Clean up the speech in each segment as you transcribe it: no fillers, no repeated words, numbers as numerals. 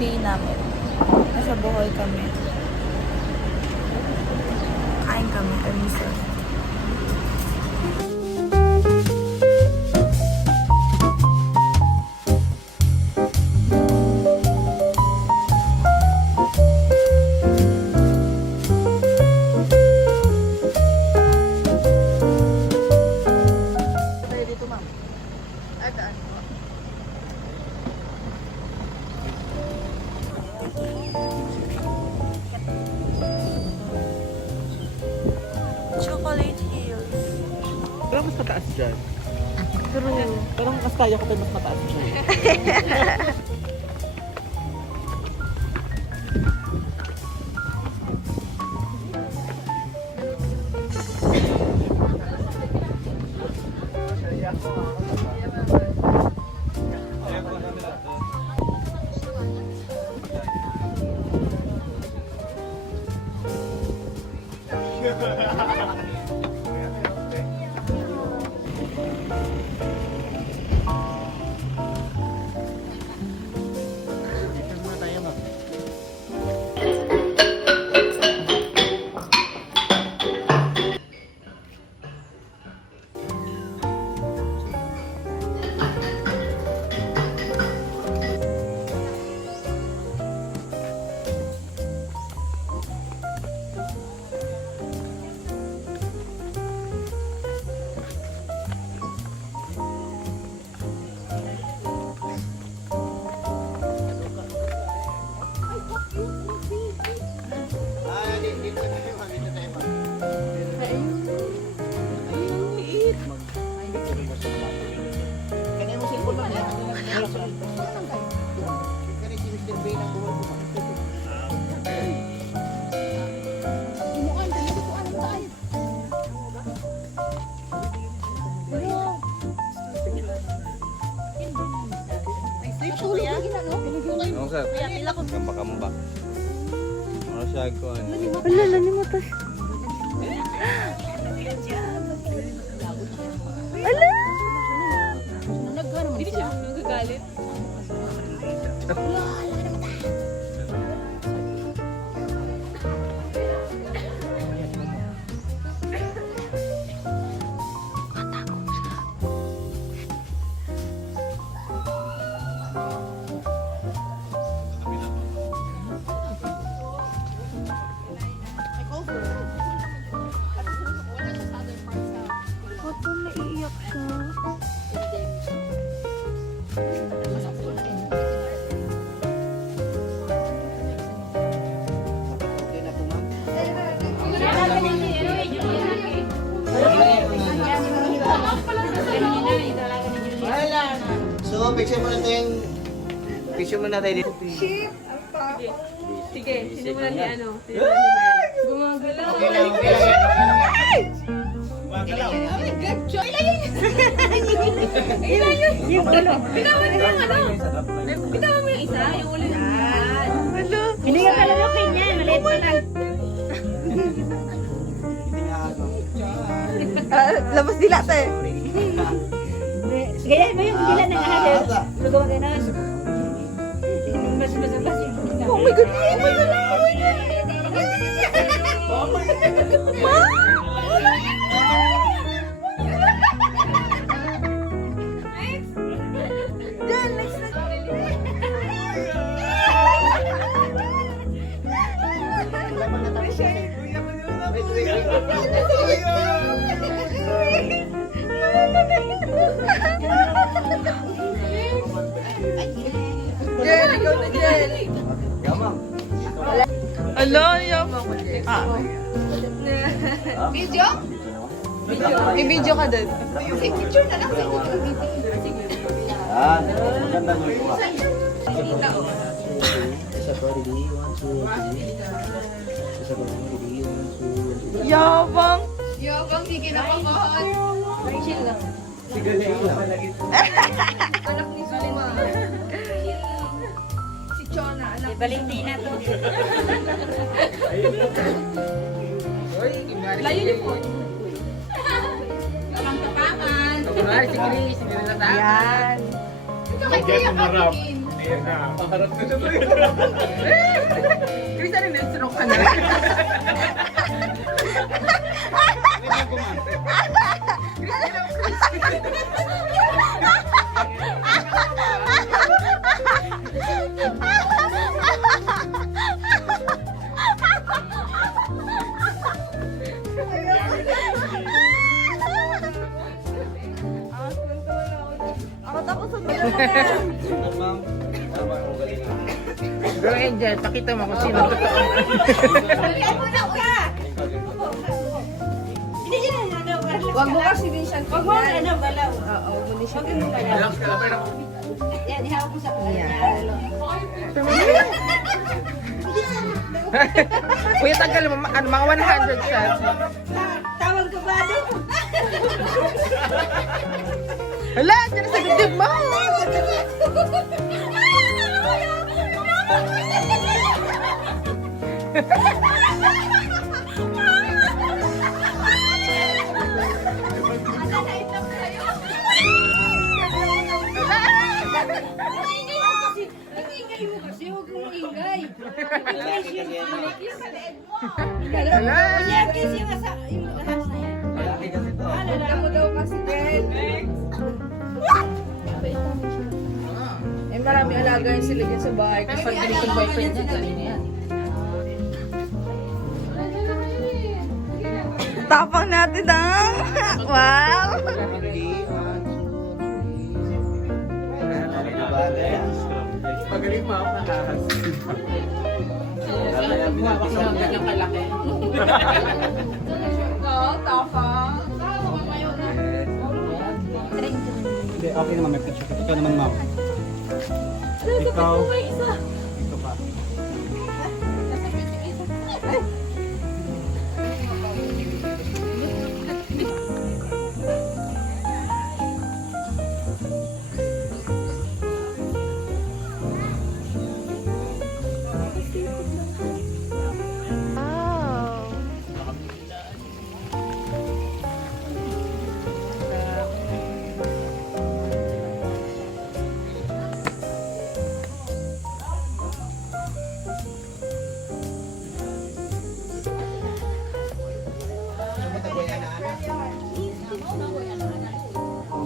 day namin. Nasa Bohol kami. Kain kami, almusal. Chocolate Hills. Parang mas mataas dyan. True. Parang mas kaya ko tayo mas mataas dyan. Ano sir? Kambak-kambak. Ano siya ko? Wala, nanimutas. Ala! Hindi siya nagagalit. Ba't naiiyak siya? So, picture mo na tayong... Picture mo na tayo dito. Sige, sinimulan ni ano? Gumagalaw. Okay lang, okay lang. Yung ano? Bitawan mo yung ano? Bitawan mo yung isa, yung ulo na. Hello? Hindi ka pala okay niyan, maliit pa lang. Labas dila tayo. Ganyan mo yung dila ng ahal. Lugaw ka na. Mas yung Oh my God! Oh my God! Oh my God! Ma! Diyan, next na. Jen, ikaw na Jen. Alo, yaman. Video? May video ka din. Picture na lang. Ah, maganda mo ito. Yabang. Yabang, di kinakabahan. Rachel lang. Anak ni Zulma. Si Chona, anak. Valentina to. Layo niyo po. Ang tapangan. Yan. Ito kay Kuya Kapin. Chris, ano na, stroke ka na. Ako tapos sa Girl Angel, pakita mo kung sino totoo. Dalihan mo na, kuya! Hindi dyan na, Wag mo kasi din siya. Wag mo na, balaw. Oo, muli siya. Wag mo balaw. Yan, ihawak mo sa kanya. Kuya, tagal mo, ano, mga 100 shots. Tawag ka ba doon? Hala, dyan sa dibdib mo. Ingay mo kasi, huwag mong ingay. Ingay siya. Hala. Kunya, kasi yung ahas na yan. Alala mo daw kasi, Jen. Eh, marami alaga yung sila dyan sa bahay. Kasi pag ganitong boyfriend niya, ganun yan. Tapang natin ah! Wow! Magaling mo. Oo, tapang. Hindi, okay naman may picture. Ikaw naman, ma'am. Ikaw. Ito pa.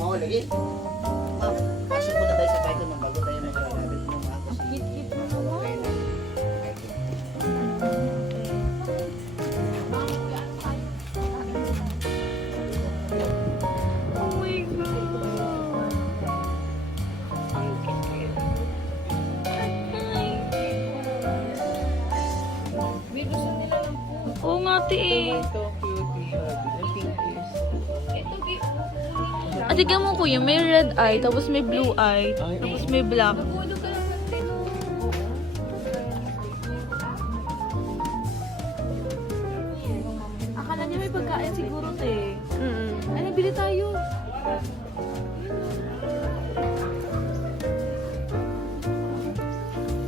Mau lagi? Pasok muna tayo sa title ng bago tayo mag-rabbit mo mga kasi makawagay na. Oh my God! Ang kikit. Oo nga, te. Ah, tignan mo kuya, may red eye, tapos may blue eye, tapos may black. Akala niya may pagkain siguro, te. Ay, nabili tayo.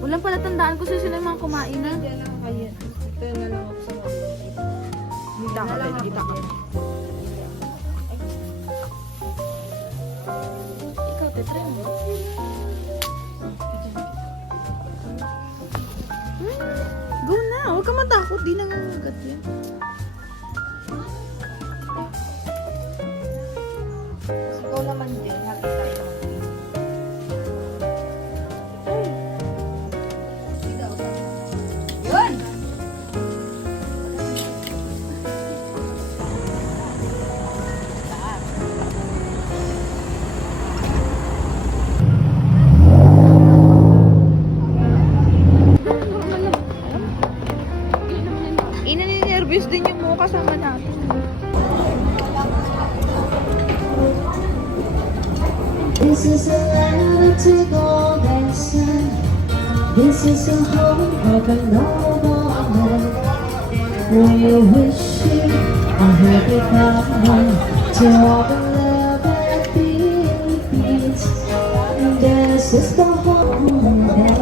Walang pala tandaan ko sila yung mga kumain na. Ito na lang ako sa mga. Kita ka, te. Kita ka. Ikaw, te, try mo. Go na. Huwag ka matakot. Di nangangagat yun. Ikaw naman din, happy tayo naman din. Yun! Ina-nervous din yung mga kasama natin. This is a land to golden sun. This is a home of a noble man. We wish you a happy coming to all the love and peace. This is the home land.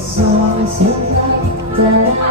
songs of love that I